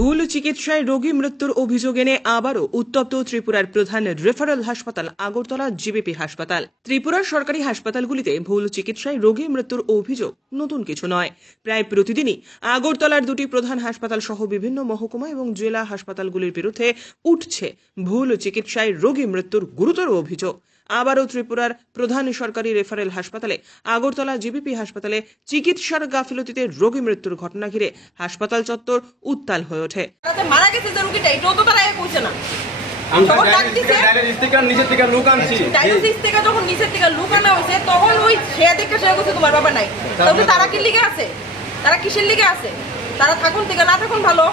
ভুল চিকিৎসায় রোগী মৃত্যুর অভিযোগ এনে আবারও উত্তপ্ত ত্রিপুরার প্রধান রেফারেল হাসপাতাল, আগরতলা জিবিপি হাসপাতাল। ত্রিপুরার সরকারি হাসপাতালগুলিতে ভুল চিকিৎসায় রোগী মৃত্যুর অভিযোগ নতুন কিছু নয়। প্রায় প্রতিদিনই আগরতলার দুটি প্রধান হাসপাতাল সহ বিভিন্ন মহকুমা এবং জেলা হাসপাতালগুলির বিরুদ্ধে উঠছে ভুল চিকিৎসায় রোগী মৃত্যুর গুরুতর অভিযোগ। আবারও ত্রিপুরার প্রধান সরকারি রেফারেল হাসপাতালে আগরতলা জিবিপি হাসপাতালে চিকিৎসার গাফিলতিতে রোগী মৃত্যুর ঘটনা ঘিরে হাসপাতাল চত্বর উত্তাল হয়ে ওঠে। মারা গেছে যে রুগীটা এটাও তো তারা না। নিচের থেকে লোক আনছি। ডায়ালিসিস থেকে যখন নিচের থেকে লুক আনা হয়েছে তখন ওই সে দেখে সে তোমার বাবা নাই। তাহলে তারা কি লিগে আছে? তারা কিসের লিগে আছে? তারা থাকুন থেকে না থাকুন ভালো।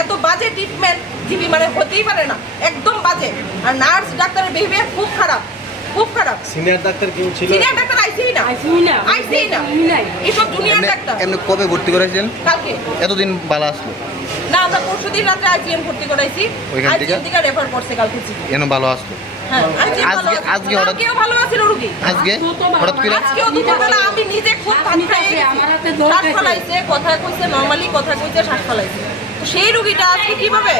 এত বাজে ট্রিটমেন্ট জিবি মানে হতেই পারে না একদম বাজে। আর নার্স ডাক্তারের বিহেভিয়ার খুব খারাপ খুব খারাপ। সিনিয়র ডাক্তার কেউ ছিল? সিনিয়র ডাক্তার আইসিই না। আইসিই না। আইসিই না। নাই। জুনিয়র ডাক্তার। এমনি কবে ভর্তি করেছেন কালকে। এতদিন বালা আসলো। না আমরা পরশু দিন রাত্রে আইজিএম ভর্তি করাইছি। ওইখান থেকে? আইজিএম থেকে রেফার করছে কালকে এন ভালো আসলো? হ্যাঁ ভালো আছে। রুগী। আজকে। হঠাৎ করে? আজকেও দুপুরবেলা আমি নিজে খুব খাইয়ে আমার হাতে কথা কইছে নর্মালি কথা কইছে শ্বাস ফেলাইছে। সেই রুগীটা আজকে কীভাবে?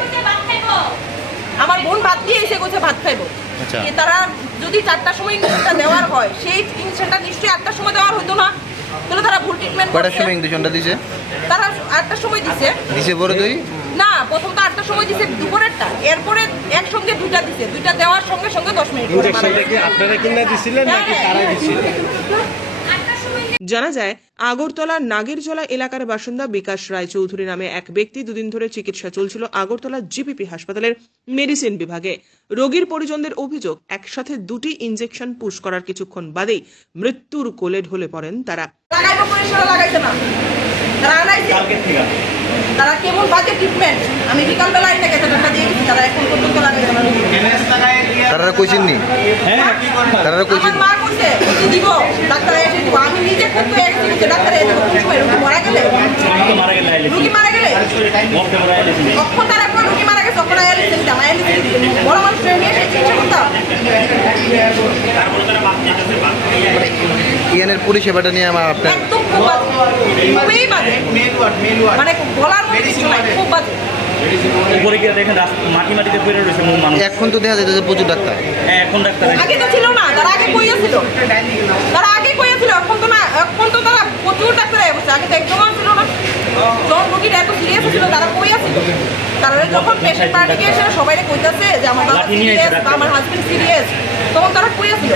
আমার বোন ভাত দিয়ে এসে কইছে ভাত খাইবো। আচ্ছা। তারা যদি চারটার সময় ইঞ্জেকশনটা দেওয়ার হয় সেই ইঞ্জেকশনটা নিশ্চয়ই আটটার সময় দেওয়ার হতো না। তাহলে তারা ভুল ট্রিটমেন্ট কয়টার সময় ইঞ্জেকশনটা দিছে তারা আটটার সময় দিছে। দিছে পরে দুই? না প্রথম তো আটটার সময় দিছে দুপুরেরটা। এরপরে একসঙ্গে দুইটা দিছে। দুইটা দেওয়ার সঙ্গে সঙ্গে দশ মিনিট পরে মারা কি আপনারা কিনা দিছিলেন নাকি হ্যাঁ, তারা হ্যাঁ। জানা যায় আগরতলা নাগেরজলা এলাকার বাসিন্দা বিকাশ রায় চৌধুরী নামে এক ব্যক্তি দুদিন ধরে চিকিৎসা চলছিল আগরতলা জিপিপি হাসপাতালের মেডিসিন বিভাগে। রোগীর পরিজনদের অভিযোগ একসাথে দুটি ইনজেকশন পুশ করার কিছুক্ষণ বাদেই মৃত্যুর কোলে ঢলে পড়েন তারা। তারা কেমন বাজে ট্রিটমেন্ট আমি বিকালবেলা আইনে গেছে টাকা দিয়ে গেছি তারা এখন পর্যন্ত লাগাইছে না। তারা কইছেন নি? তারা কইছেন হয়ে ইএনের পরিষেবাটা নিয়ে আমার আপনার মানে বলার মতো কিছু নাই খুব বাজে। উপরে গিয়ে দেখেন রাস্তা- মাটি মাটিতে পড়ে রয়েছে মানুষ। এখন তো দেখা যাচ্ছে প্রচুর ডাক্তার। হ্যাঁ, এখন ডাক্তার আগে তো ছিল না তারা আগে কইয়াছিল। তারা আগে কইয়াছিল এখন তো না এখন তো তারা প্রচুর ডাক্তার আগে তো একদম ছিল না। জন রুগীর এত সিরিয়াস ছিল তারা কইয়াছিল তারা যখন পেশেন্ট পার্টি গিয়ে এসে সবাই কইতাছে যে আমার বাবা সিরিয়াস বা আমার হাজবেন্ড সিরিয়াস তখন তারা কই আছিল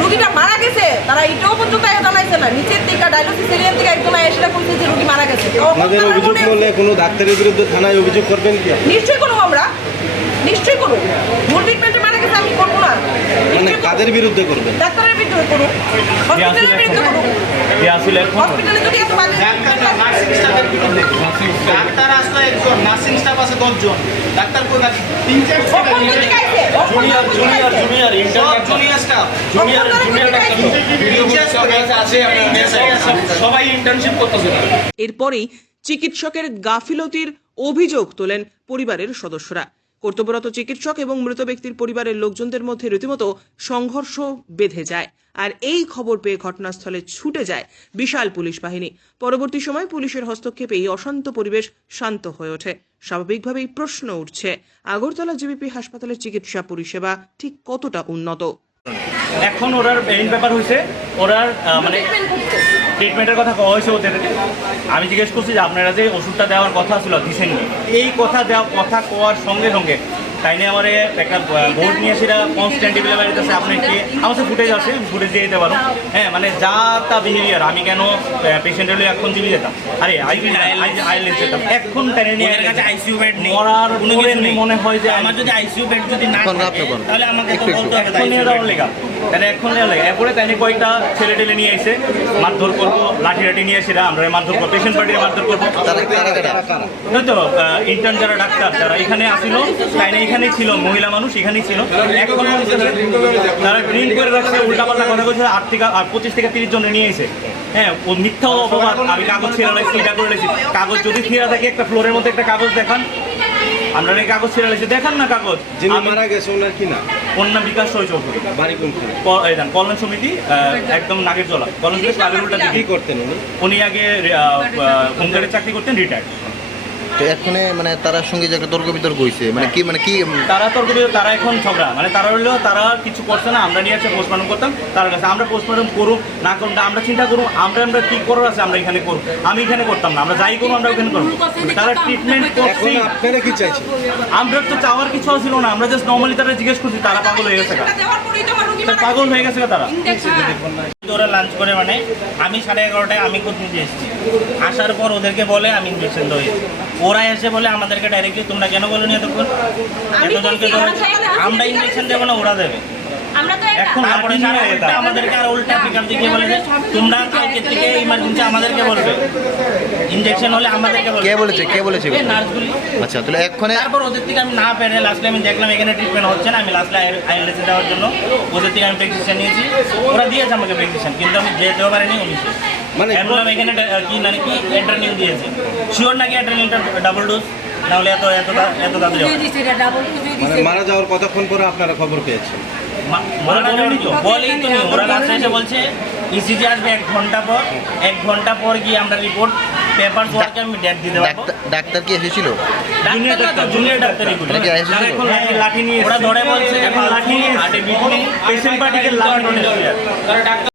রুগীটা মারা গেছে তারা এটাও পর্যন্ত জানাইছে না। নিচের থেকে ডায়ালিসিস এরিয়া থেকে একজন এসে কইছে যে রুগী মারা গেছে। আপনাদের অভিযোগ করলে কোনো ডাক্তারের বিরুদ্ধে থানায় অভিযোগ করবেন কি নিশ্চয়ই করব আমরা নিশ্চয়ই করব ভুল ট্রিটমেন্টে মারা গেছে আমি করব না মানে নিশ্চয়ই করব। কাদের বিরুদ্ধে করবেন? ডাক্তারের বিরুদ্ধে করুন হসপিটালের বিরুদ্ধে করুন যে আসলে এখন হসপিটালে যদি এত বাজে ডাক্তার না, নার্সিং স্টাফের বিরুদ্ধে। ডাক্তার আসলো একজন নার্সিং স্টাফ আছে দশজন। ডাক্তার? কখন junior junior junior internet junior staff junior junior doctor আছে সবাই ইন্টার্নশিপ করতেছে এরপরেই চিকিৎসকের গাফিলতির অভিযোগ তোলেন পরিবারের সদস্যরা। কর্তব্যরত চিকিৎসক এবং মৃত ব্যক্তির পরিবারের লোকজনদের মধ্যে রীতিমতো সংঘর্ষ বেঁধে যায়। আর এই খবর পেয়ে ঘটনাস্থলে ছুটে যায় বিশাল পুলিশ বাহিনী। পরবর্তী সময় পুলিশের হস্তক্ষেপে এই অশান্ত পরিবেশ শান্ত হয়ে ওঠে। স্বাভাবিকভাবেই প্রশ্ন উঠছে আগরতলা জিবিপি হাসপাতালের চিকিৎসা পরিষেবা ঠিক কতটা উন্নত? এখন ওরার মেইন ব্যাপার হয়েছে ওরার মানে। ট্রিটমেন্টের কথা কওয়া হয়েছে ওদের। আমি জিজ্ঞেস করছি যে আপনারা যে ওষুধটা দেওয়ার কথা ছিল দিচ্ছেন এই কথা দেওয়া কথা কওয়ার সঙ্গে সঙ্গে তাই নিয়ে আমার একটা বোর্ড নিয়ে সেটা কনস্ট্যান্ট টেবিলে বাড়িতেছে আপনি কি আমার কাছে ফুটেজ আছে ফুটেজ দিয়ে দিতে পারো হ্যাঁ মানে যা তা বিহেভিয়ার আমি কেন পেশেন্টের হলে এখন দিবি যেতাম? আরে আইলেস যেতাম। এখন টেনে নিয়ে কাছে bed নেই। মরার কোনো পরে কিছু মনে হয় যে আমার যদি আইসিইউ বেড যদি না থাকে তাহলে আমাকে তো। বলতে হবে এখন নিয়ে যাওয়ার লেগা। তাহলে এখন নিয়ে লেগা। এরপরে তাই কয়েকটা ছেলে টেলে নিয়ে এসে মারধর করব লাঠি লাঠি নিয়ে এসে আমরা মারধর করব পেশেন্ট পার্টির মারধর করব। তো ইন্টার্ন যারা ডাক্তার যারা এখানে আসিল তাই এখানেই ছিল মহিলা মানুষ এখানেই ছিল। এখন তারা ড্রিঙ্ক করে রাখছে উল্টাপাল্টা কথা বলছে আট থেকে আর পঁচিশ থেকে তিরিশ জন নিয়ে এসে। হ্যাঁ ও মিথ্যা অপবাদ আমি কাগজ ছেড়ে লাগছি এটা করে লাগছি কাগজ যদি ছেঁড়া থাকে একটা ফ্লোরের মধ্যে একটা কাগজ দেখান। আমরা নাকি কাগজ ছেড়ে লাগছি দেখান না কাগজ। যিনি মারা গেছে ওনার কি না ওর নাম বিকাশ রয় চৌধুরী। বাড়ি কোনখানে? কল্যাণ সমিতি আহ, একদম নাগের জলা কল্যাণ সমিতি উল্টা কি করতেন উনি? উনি আগে হোমগার্ডের চাকরি করতেন রিটায়ার্ড তো এক্ষণে মানে তার সঙ্গে যে একটা তর্ক বিতর্ক হয়েছে মানে কি মানে কি তারা তর্ক দিয়ে তারা এখন ঝগড়া। মানে তারা হলো তারা কিছু করছে না আমরা নিয়ে এসে পোস্টমর্টম করতাম তার কাছে। আমরা পোস্টমর্টম করুক না করুক আমরা চিন্তা করুক আমরা আমরা কি করার আছে আমরা এখানে করব আমি এখানে করতাম না আমরা যাই করব আমরা ওখানে করব। তারা ট্রিটমেন্ট এখন করছি আপনারা কি চাইছেন? আমরা তো চাওয়ার কিছু ছিল না আমরা জাস্ট নর্মালি তারা জিজ্ঞেস করছি তারা পাগল হয়ে গেছে পাগল হয়ে গেছে তারা। ওরা লাঞ্চ করে মানে আমি সাড়ে এগারোটায় আমি কোথায় নিজে এসেছি। আসার পর ওদেরকে বলে আমি ইনজেকশন ধরেছি। ওরা এসে বলে আমাদেরকে ডাইরেক্টলি তোমরা কেন বলো নি এতক্ষণ এতজনকে আমরা ইনজেকশন দেবো না ওরা দেবে। আমরা তো এখন। আমাদেরকে আর উল্টা পিকআপ দিকে বলে যে তোমরা কালকে থেকে ইমার্জেন্সি আমাদেরকে বলবে। ইঞ্জেকশন হলে আমাদেরকে বলবে। কে বলেছে? কে বলেছে আচ্ছা তাহলে এক্ষণে তারপর ওদের থেকে আমি না পেরে লাস্টে আমি দেখলাম এখানে ট্রিটমেন্ট হচ্ছে না। আমি লাস্টে আইএলএসে দেওয়ার জন্য ওদের থেকে আমি প্রেসক্রিপশন নিয়েছি। ওরা দিয়েছে আমাকে প্রেসক্রিপশন কিন্তু আমি যেতেও পারিনি মানে মানে এখানে কি মানে কি? দিয়েছে। শিওর নাকি ডাবল ডোজ নাহলে এত এত এত। মানে মারা যাওয়ার কতক্ষণ পরে আপনারা খবর পেয়েছেন? মারা যায়নি তো? বলেই তো নেই ওরা লাস্টে এসে বলছে ইসিজি আসবে এক ঘণ্টা পর এক ঘণ্টা পর গিয়ে আমরা রিপোর্ট পেপার ওয়ার্কে আমি ডেট দিতে পারব। ডাক্তার কি এসেছিল? Junior doctor. জুনিয়র তারা এসেছিল? এখন লাঠি নিয়ে ওরা ধরে বলছে এখন লাঠি হাটে বিট পেশেন্ট পার্টিকে লাঠি নিয়ে এসছে।